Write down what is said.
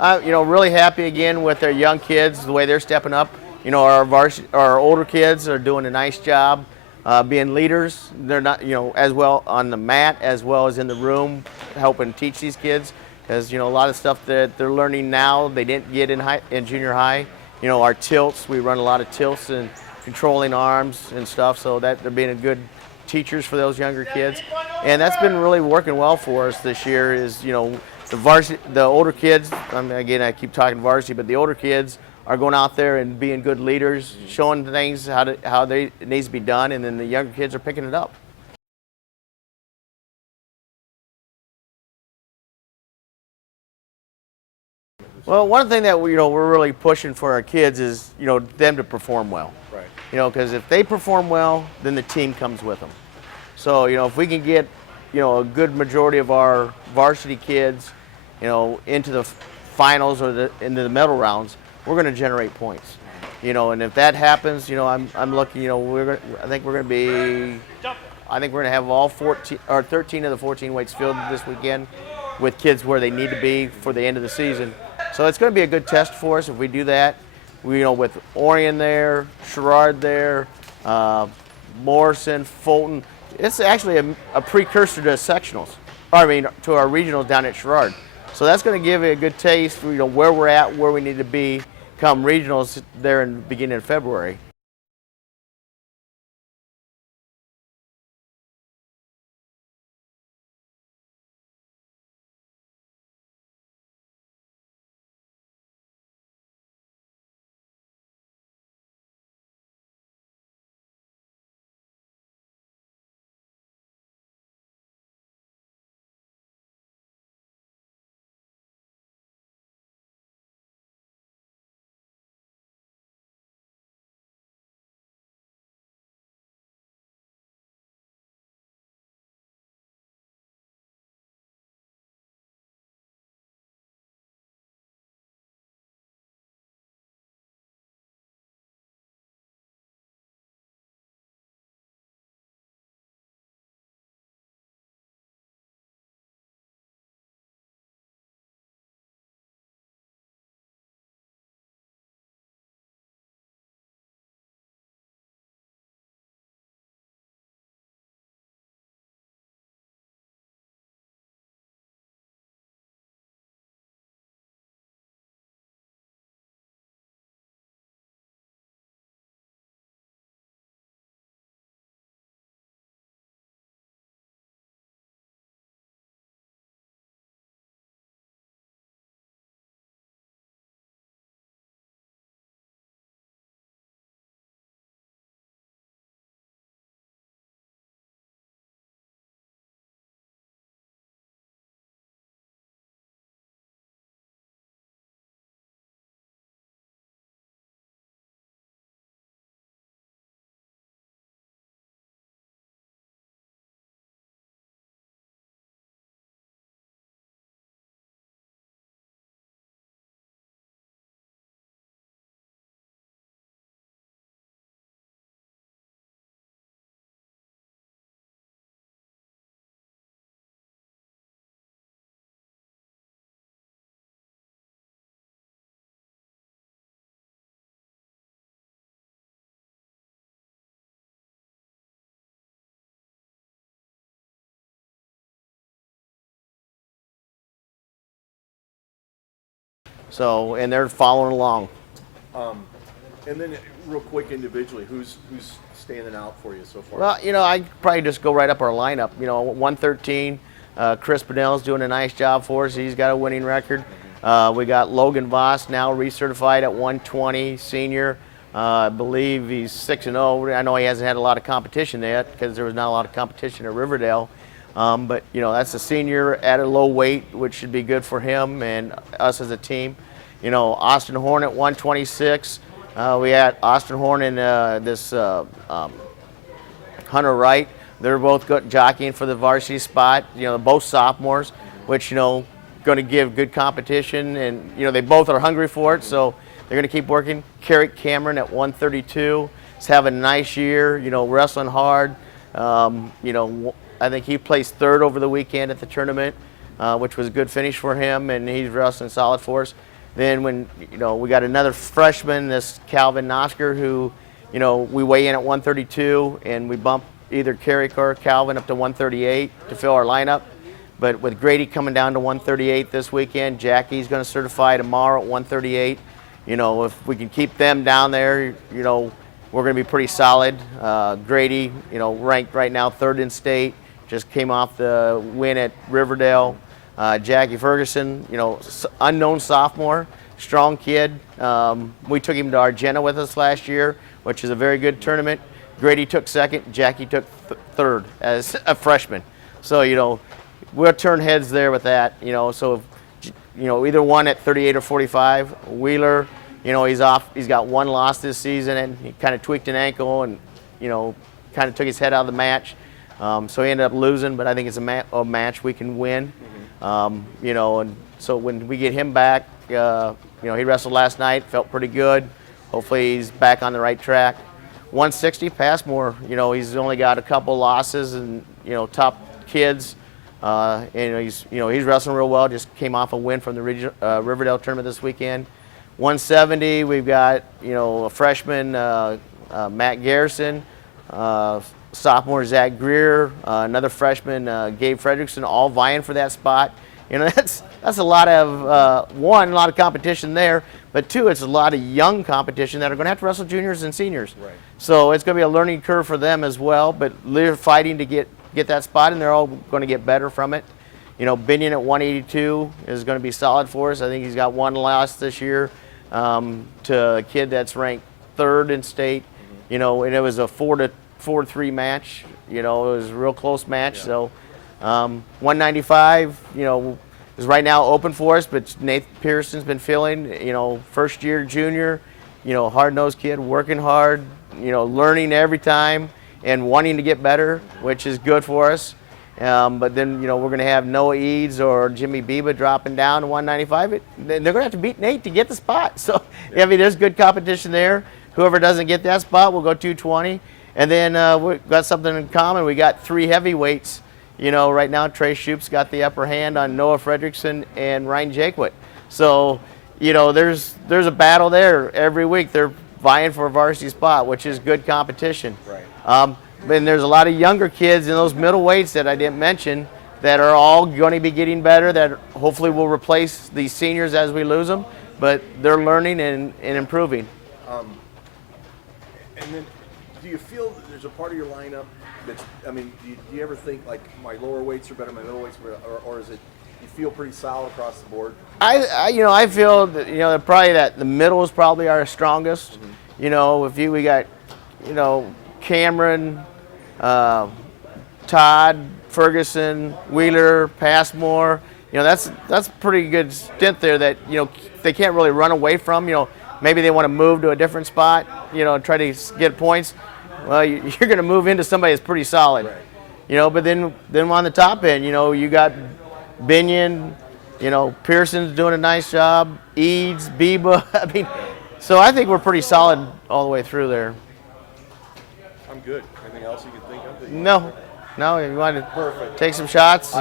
Really happy again with our young kids, the way they're stepping up. Our older kids are doing a nice job being leaders. They're not, as well on the mat as well as in the room, helping teach these kids. Because a lot of stuff that they're learning now they didn't get in junior high. Our tilts, we run a lot of tilts and controlling arms and stuff, so that they're being good teachers for those younger kids, and that's been really working well for us this year. Is the varsity, the older kids. Again, I keep talking varsity, but the older kids are going out there and being good leaders, showing things how it needs to be done, and then the younger kids are picking it up. Well, one thing that we're really pushing for our kids is them to perform well. Right. Because if they perform well, then the team comes with them. So if we can get a good majority of our varsity kids into the finals or into the medal rounds, we're going to generate points. And if that happens, I'm looking. I think we're going to have all 14 or 13 of the 14 weights filled this weekend with kids where they need to be for the end of the season. So it's going to be a good test for us if we do that. With Orion there, Sherrard there, Morrison, Fulton. It's actually a precursor to sectionals. To our regionals down at Sherrard. So that's going to give you a good taste for where we're at, where we need to be come regionals there in the beginning of February. So, and they're following along. And then, real quick, individually, who's standing out for you so far? Well, I probably just go right up our lineup. 113, Chris Bonnell's doing a nice job for us. He's got a winning record. We got Logan Voss now recertified at 120, senior. I believe he's 6-0. I know he hasn't had a lot of competition yet because there was not a lot of competition at Riverdale. But that's a senior at a low weight, which should be good for him and us as a team. Austin Horn at 126. We had Austin Horn and Hunter Wright. They're both good jockeying for the varsity spot. Both sophomores, which going to give good competition, and they both are hungry for it. So they're going to keep working. Carrick Cameron at 132. He's having a nice year. Wrestling hard. I think he placed third over the weekend at the tournament. which was a good finish for him, and he's wrestling solid for us. Then when, we got another freshman, this Calvin Nosker, who, we weigh in at 132, and we bump either Carrick or Calvin up to 138 to fill our lineup. But with Grady coming down to 138 this weekend, Jackie's going to certify tomorrow at 138. If we can keep them down there, we're going to be pretty solid. Grady, ranked right now 3rd in state, just came off the win at Riverdale. Jackie Ferguson, unknown sophomore, strong kid. We took him to Argenta with us last year, which is a very good tournament. Grady took 2nd, Jackie took 3rd as a freshman. So, we'll turn heads there with that. So, either one at 38 or 45. Wheeler, he's off. He's got 1 loss this season, and he kind of tweaked an ankle and, kind of took his head out of the match. So he ended up losing, but I think it's a match we can win. And so when we get him back, he wrestled last night, felt pretty good. Hopefully he's back on the right track. 160, Passmore, he's only got a couple losses and, top kids. And he's wrestling real well, just came off a win from the Riverdale tournament this weekend. 170, we've got, a freshman, Matt Garrison, sophomore Zach Greer, another freshman Gabe Fredrickson, all vying for that spot. That's a lot of one, a lot of competition there, but 2, it's a lot of young competition that are going to have to wrestle juniors and seniors. Right. So it's going to be a learning curve for them as well. But they're fighting to get that spot, and they're all going to get better from it. Binion at 182 is going to be solid for us. I think he's got 1 loss this year to a kid that's ranked 3rd in state. And it was a 4-3 match. It was a real close match. Yeah. So 195, is right now open for us, but Nathan Pearson's been filling, 1st year junior, hard-nosed kid, working hard, learning every time and wanting to get better, which is good for us. But then, we're going to have Noah Eads or Jimmy Biba dropping down to 195. They're going to have to beat Nate to get the spot. So, there's good competition there. Whoever doesn't get that spot will go 220. And then we've got something in common. We got 3 heavyweights. Right now Trey Shoup's got the upper hand on Noah Fredrickson and Ryan Jaquet. So, there's a battle there every week. They're vying for a varsity spot, which is good competition. Right. And there's a lot of younger kids in those middleweights that I didn't mention that are all going to be getting better, that hopefully will replace these seniors as we lose them, but they're learning and improving. And then, do you feel that there's a part of your lineup that's, do you ever think, like, my lower weights are better, my middle weights are better, or is it, you feel pretty solid across the board? I feel that, probably that the middle is probably our strongest. Mm-hmm. We got, Cameron, Todd, Ferguson, Wheeler, Passmore. That's a pretty good stint there that, they can't really run away from. Maybe they want to move to a different spot, try to get points. Well, you're going to move into somebody that's pretty solid. Right. But then on the top end, you got Binion, Pearson's doing a nice job, Eads, Biba. So I think we're pretty solid all the way through there. I'm good. Anything else you can think of? No. You want to Perfect. take some shots?